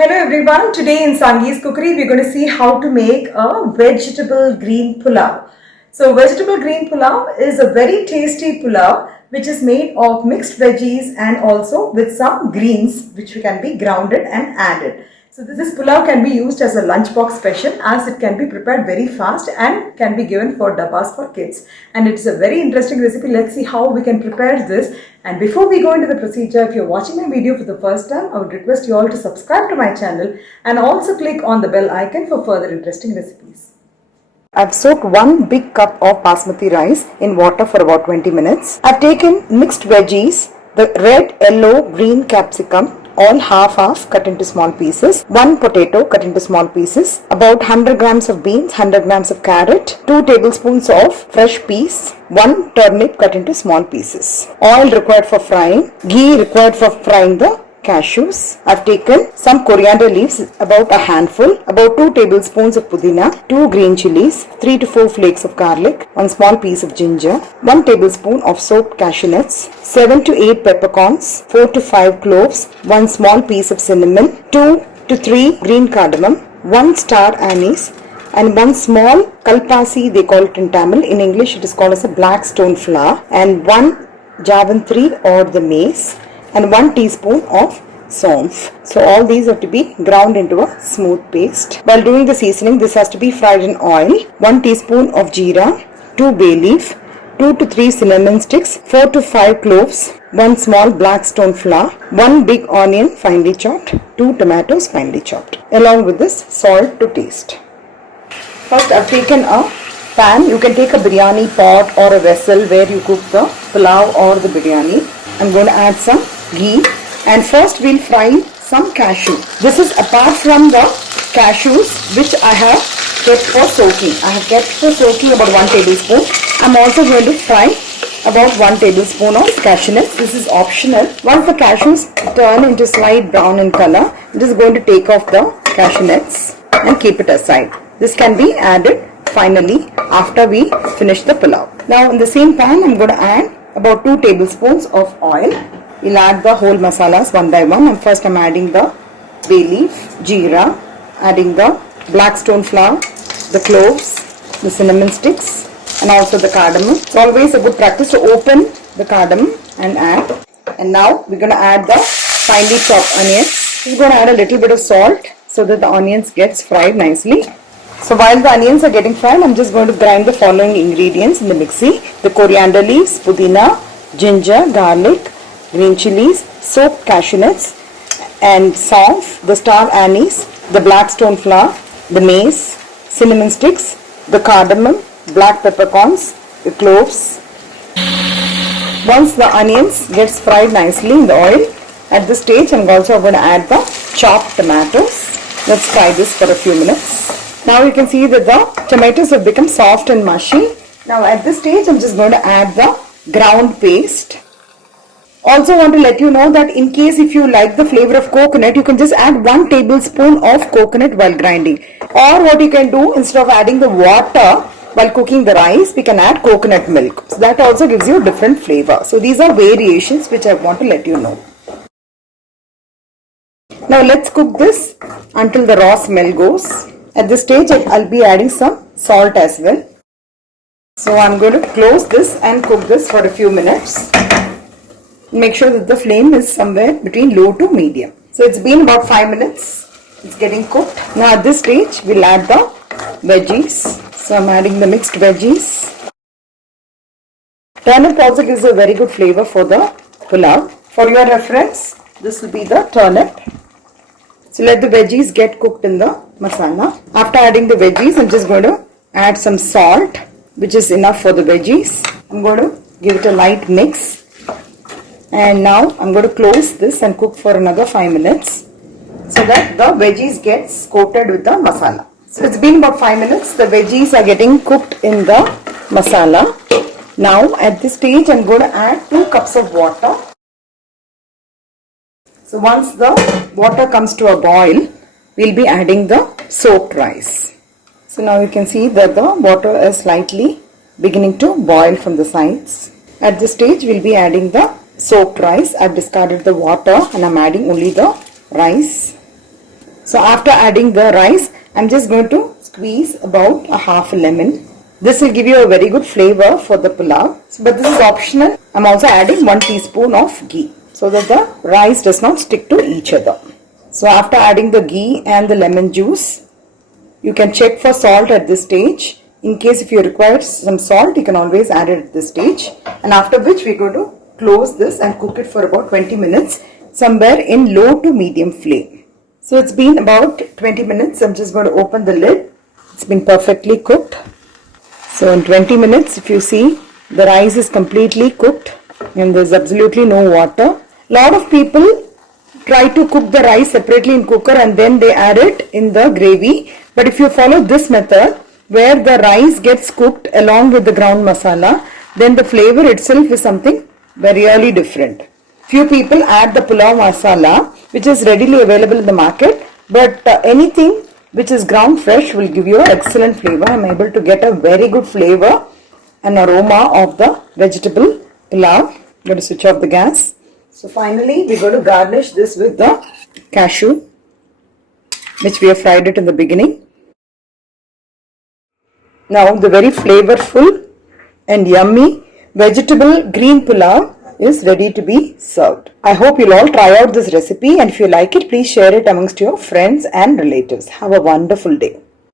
Hello everyone, today in Sangi's Cookery we're going to see how to make a vegetable green pulao. So vegetable green pulao is a very tasty pulao which is made of mixed veggies and also with some greens which can be grounded and added. So this pulao can be used as a lunchbox special as it can be prepared very fast and can be given for dabbas for kids. And it's a very interesting recipe. Let's see how we can prepare this. And before we go into the procedure, if you're watching my video for the first time, I would request you all to subscribe to my channel and also click on the bell icon for further interesting recipes. I've soaked 1 big cup of basmati rice in water for about 20 minutes. I've taken mixed veggies, the red, yellow, green capsicum, all half cut into small pieces, 1 potato cut into small pieces, about 100 grams of beans, 100 grams of carrot, 2 tablespoons of fresh peas, 1 turnip cut into small pieces. Oil required for frying, ghee required for frying the cashews. I've taken some coriander leaves, about a handful, about 2 tablespoons of pudina, 2 green chilies, 3 to 4 flakes of garlic, 1 small piece of ginger, 1 tablespoon of soaked cashew nuts, 7 to 8 peppercorns, 4 to 5 cloves, 1 small piece of cinnamon, 2 to 3 green cardamom, 1 star anise, and 1 small kalpasi, they call it in Tamil. In English it is called as a black stone flower, and 1 javantri or the mace, and 1 teaspoon of saunf. So all these have to be ground into a smooth paste. While doing the seasoning, this has to be fried in oil. 1 teaspoon of jeera, 2 bay leaf, 2 to 3 cinnamon sticks, 4 to 5 cloves, 1 small black stone flower, 1 big onion finely chopped, 2 tomatoes finely chopped. Along with this, salt to taste. First I've taken a pan. You can take a biryani pot or a vessel where you cook the pulao or the biryani. I'm going to add some ghee, and first we'll fry some cashew. This is apart from the cashews which I have kept for soaking. I have kept for soaking about 1 tablespoon. I'm also going to fry about 1 tablespoon of cashew nuts. This is optional. Once the cashews turn into slight brown in color, I'm just going to take off the cashew nuts and keep it aside. This can be added finally after we finish the pulao. Now in the same pan I'm going to add about 2 tablespoons of oil. We'll add the whole masalas one by one. And first I'm adding the bay leaf, jeera, adding the black stone flower, the cloves, the cinnamon sticks, and also the cardamom. It's always a good practice to open the cardamom and add. And now we're going to add the finely chopped onions. We're going to add a little bit of salt so that the onions gets fried nicely. So while the onions are getting fried, I'm just going to grind the following ingredients in the mixie. The coriander leaves, pudina, ginger, garlic, green chilies, soaked cashew nuts, and saunf, the star anise, the black stone flower, the mace, cinnamon sticks, the cardamom, black peppercorns, the cloves. Once the onions gets fried nicely in the oil, at this stage I'm also going to add the chopped tomatoes. Let's fry this for a few minutes. Now you can see that the tomatoes have become soft and mushy. Now at this stage I'm just going to add the ground paste. Also want to let you know that in case if you like the flavor of coconut, you can just add 1 tablespoon of coconut while grinding. Or what you can do, instead of adding the water while cooking the rice, we can add coconut milk. So that also gives you a different flavor. So these are variations which I want to let you know. Now let's cook this until the raw smell goes. At this stage I'll be adding some salt as well. So I'm going to close this and cook this for a few minutes. Make sure that the flame is somewhere between low to medium. So it's been about 5 minutes. It's getting cooked. Now at this stage we'll add the veggies. So I'm adding the mixed veggies. Turnip also gives a very good flavor for the pulao. For your reference, this will be the turnip. So let the veggies get cooked in the masala. After adding the veggies, I'm just going to add some salt, which is enough for the veggies. I'm going to give it a light mix. And now I'm going to close this and cook for another 5 minutes so that the veggies gets coated with the masala. So it's been about 5 minutes. The veggies are getting cooked in the masala. Now at this stage I'm going to add 2 cups of water. So once the water comes to a boil, we'll be adding the soaked rice. So now you can see that the water is slightly beginning to boil from the sides. At this stage we'll be adding the soaked rice. I've discarded the water and I'm adding only the rice. So after adding the rice, I'm just going to squeeze about a half a lemon. This will give you a very good flavor for the pulao, but this is optional. I'm also adding 1 teaspoon of ghee so that the rice does not stick to each other. So after adding the ghee and the lemon juice, you can check for salt at this stage. In case if you require some salt, you can always add it at this stage. And after which we're going to close this and cook it for about 20 minutes, somewhere in low to medium flame. So it's been about 20 minutes. I'm just going to open the lid. It's been perfectly cooked. So in 20 minutes, if you see, the rice is completely cooked and there's absolutely no water. Lot of people try to cook the rice separately in cooker and then they add it in the gravy. But if you follow this method, where the rice gets cooked along with the ground masala, then the flavor itself is something really different. Few people add the pulao masala, which is readily available in the market, but anything which is ground fresh will give you an excellent flavor. I am able to get a very good flavor and aroma of the vegetable pulao. I'm going to switch off the gas. So finally, we're going to garnish this with the cashew, which we have fried it in the beginning. Now the very flavorful and yummy vegetable green pulao is ready to be served. I hope you'll all try out this recipe, and if you like it, please share it amongst your friends and relatives. Have a wonderful day.